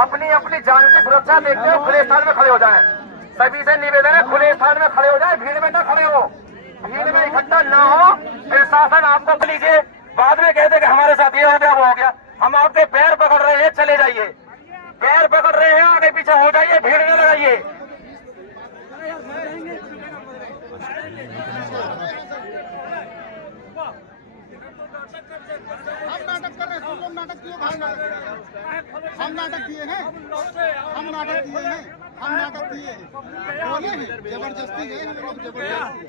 अपनी अपनी जान की सुरक्षा देखते हुए खुले स्थान में खड़े हो जाएं। सभी से निवेदन है खुले स्थान में खड़े हो जाएं, भीड़ में न खड़े हो, भीड़ में इकट्ठा न हो। फिर शासन आपको लीजिए, बाद में कहते कि हमारे साथ ये हो गया वो हो गया। हम आपके पैर पकड़ रहे हैं, चले जाइए। पैर पकड़ रहे हैं, आगे पीछे हो जाइए, भीड़ न लगाइए। हम नाटक कर रहे हैं, तुम लोग नाटक किए भाई। हम नाटक किए हैं, हम नाटक किए हैं, हम नाटक किए हैं, बोले हैं जबरदस्ती गए हम लोग,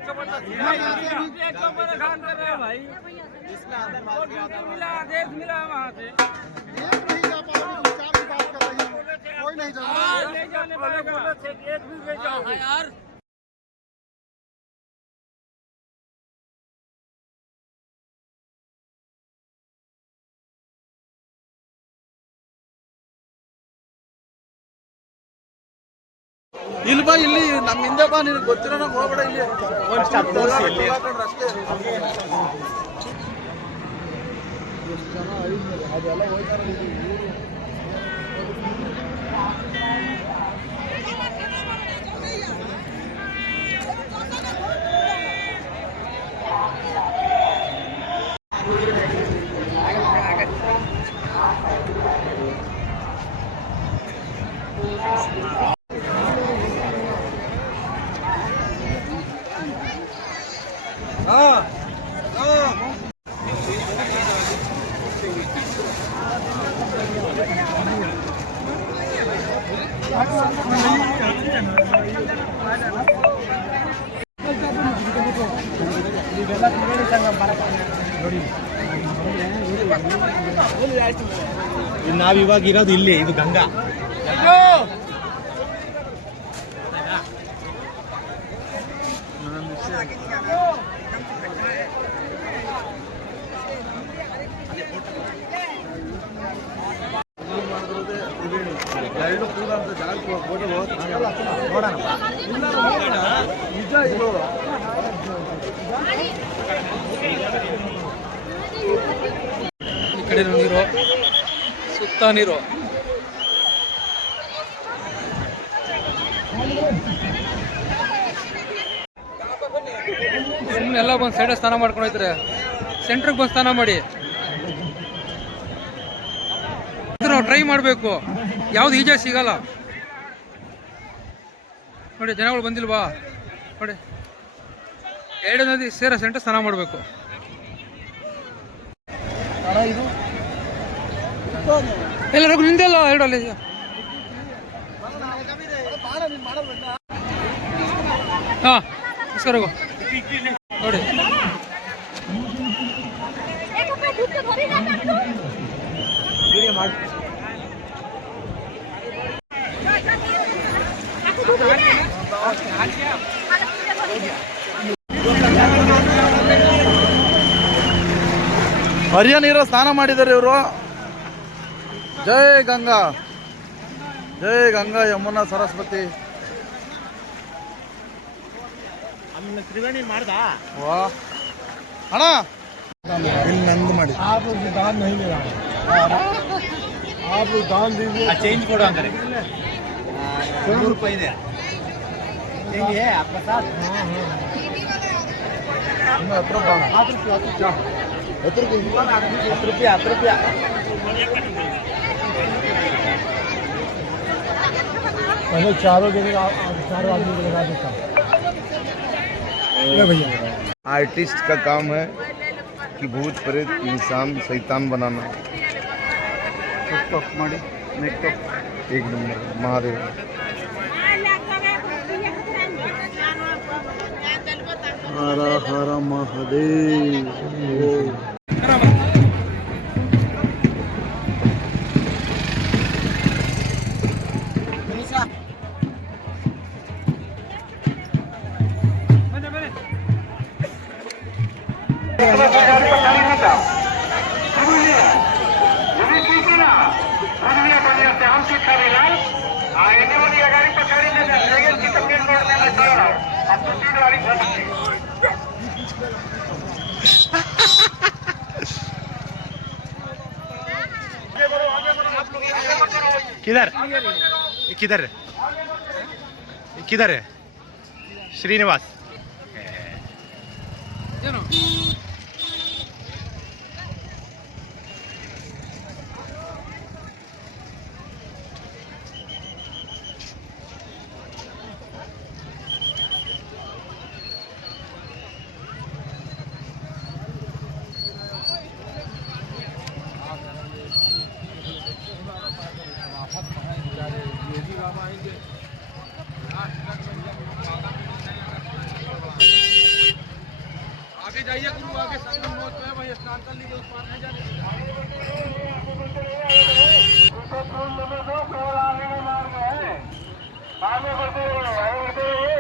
जबरदस्ती भाई। आदेश मिला वहाँ से, एक नहीं जा पा रही, चार की बात कर रही है, कोई नहीं जा रहा यार। ಇಲ್ಲಿ ಬಾ, ಇಲ್ಲಿ ನಮ್ಮ ಹಿಂದೆ ಬಾ, ನಿನಗೆ ಗೊತ್ತಿರೋ ನಂಗೆ ಹೋಗ್ಬೇಡ ಇಲ್ಲಿ ಅದೆಲ್ಲ ಹೋಗ್ತಾರೆ ನಾವಿವಾಗ ಇರೋದು ಇಲ್ಲಿ, ಇದು ಗಂಗಾ. ನಿಜ ಇದು ಈ ಕಡೆ ನೀರು, ಸುತ್ತ ನೀರು. ಸುಮ್ಮನೆ ಎಲ್ಲ ಬಂದು ಸೈಡ್ ಸ್ನಾನ ಮಾಡ್ಕೊಂಡು ಹೋಯ್ತಾರೆ, ಸೆಂಟ್ರಿಗೆ ಬಂದು ಸ್ನಾನ ಮಾಡಿ. ನಾವು ಟ್ರೈ ಮಾಡಬೇಕು, ಯಾವ್ದು ಈಜ ಸಿಗಲ್ಲ ನೋಡಿ. ಜನಗಳು ಬಂದಿಲ್ವಾ ನೋಡಿ, ಎರಡು ನದಿ ಸೇರೋ ಸೆಂಟ್ರ್ ಸ್ನಾನ ಮಾಡಬೇಕು. ಎಲ್ಲರಿಗೂ ನಿಂದೆಲ್ಲ ಎರಡು ಅಲ್ಲಿ ಹಾ ನಮಸ್ಕಾರ ನೋಡಿ. ಹರಿಯ ನೀರು ಸ್ನಾನ ಮಾಡಿದ್ದಾರೆ ಇವರು. ಜೈ ಗಂಗಾ, ಜೈ ಗಂಗಾ ಯಮುನಾ ಸರಸ್ವತಿ. ತ್ರಿವೇಣಿ ಮಾಡ್ದ ವಾ ಅಣ್ಣ, ಇಲ್ಲಿ ನಂದು ಮಾಡಿ. ದಾನ್ ಚೇಂಜ್ ಕೊಡು ಅಂತಾರೆ, 100 ರೂಪಾಯಿ ಇದೆ. ಹೆಂಗೆ 10 रुपया पहले चारों जगह, चारों आदमी को लगा देता भैया। आर्टिस्ट का काम है कि भूत प्रेत इंसान शैतान बनाना। एक नंबर महादेव। हर हर महादेव। आगे बढ़ो, आप लोग आगे बढ़ो। किधर किधर किधर है श्रीनिवास आगे जाइए गुरु, आगे भाई स्नान कर लीजिए, उस पार नहीं जाने। आगे बढ़ते रहिए, आगे बढ़ते रहिए।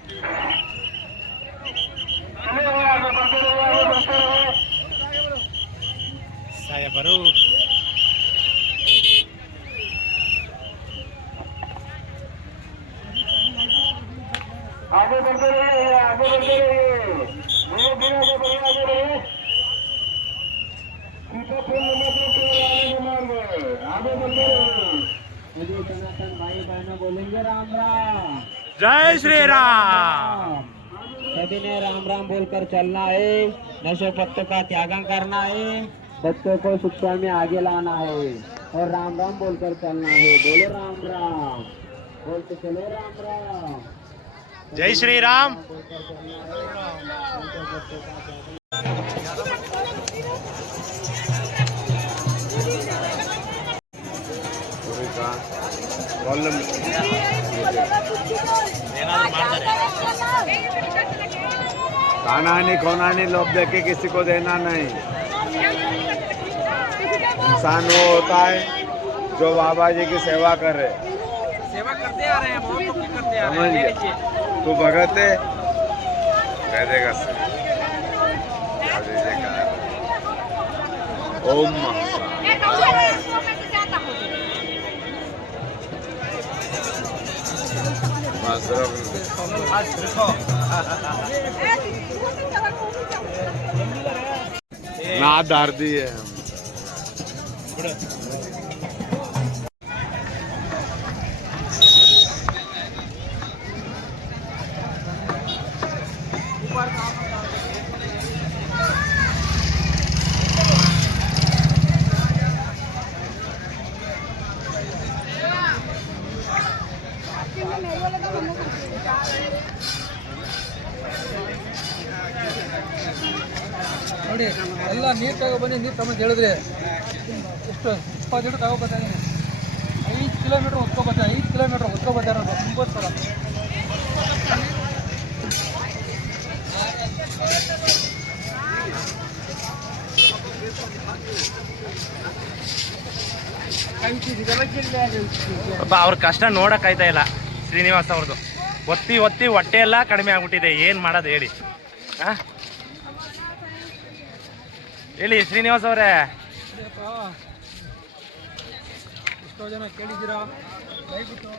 आगे बढ़ते रहिए, आगे बढ़ते रहिए। saya baru आगे बढ़ते रहिए, आगे बढ़ते रहिए। धीरे धीरे आगे बढ़िए, आगे बढ़िए। सीतापुर नंबर 2 के आगे मार्ग, आगे बढ़ते रहिए। मुझे सनातन भाई बहनों बोलेंगे राम राम। जय श्री राम। सभी ने राम राम बोलकर चलना है, नशे पत्तों का त्यागन करना है, बच्चों को शिक्षा में आगे लाना है और राम राम बोलकर चलना है। बोलो राम राम, बोलते चलो राम राम। जय श्री राम। खाना नहीं खोना नहीं, लोभ देके किसी को देना नहीं। इंसान वो होता है जो बाबा जी की सेवा करे। सेवा करते आ रहे हैं, बहुत लोग करते आ समझ गया? तू भगत है, कह देगा सर। ओम ना धार दी है। ನೋಡಿ ಎಲ್ಲ ನೀರು ತಗೊಬನ್ನಿ, ನೀರು ತಗೊಂಡು ಹೇಳಿದ್ರೆ ಎಷ್ಟು 20 ಲೀಟರ್ ತಗೊಬರ್ತಾಯಿದ್ದೀನಿ. 5 ಕಿಲೋಮೀಟ್ರ್ ಹೊತ್ಕೊಬರ್ತಾರೆ, 5 ಕಿಲೋಮೀಟ್ರ್ ಹೊತ್ಕೊಬರ್ತಾರೆ ಅಂತ 9 ಸಲ. ಅವ್ರ ಕಷ್ಟ ನೋಡಕ್ಕಾಯ್ತಾ ಇಲ್ಲ ಶ್ರೀನಿವಾಸ್ ಅವ್ರದ್ದು. ಒತ್ತಿ ಒತ್ತಿ ಹೊಟ್ಟೆ ಎಲ್ಲ ಕಡಿಮೆ ಆಗ್ಬಿಟ್ಟಿದೆ, ಏನು ಮಾಡೋದು ಹೇಳಿ? ಹೇಳಿ ಶ್ರೀನಿವಾಸ್ ಅವರೇ. ಎಷ್ಟೋ ಜನ ಕೇಳಿದ್ದೀರಾ, ದಯವಿಟ್ಟು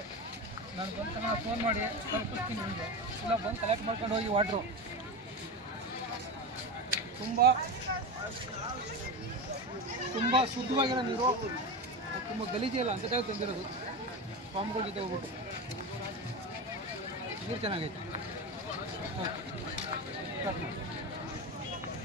ನಾನು ಬಂದ ತಕ್ಷಣ ಫೋನ್ ಮಾಡಿ ತಲುಪಿಸ್ತೀನಿ ನಿಮಗೆ. ಇಲ್ಲ ಬಂದು ಕಲೆಕ್ಟ್ ಮಾಡ್ಕೊಂಡು ಹೋಗಿ ವಾಟ್ರು. ತುಂಬ ಶುದ್ಧವಾಗಿರೋ ನೀರು, ತುಂಬ ಗಲೀಜಿಲ್ಲ ಅಂತ ಜಾಗ ತಂದಿರೋದು. ಸ್ವಾಮಿಗಳ ಜೊತೆ ಹೋಗ್ಬಿಟ್ಟು ನೀರು ಚೆನ್ನಾಗೈತೆ.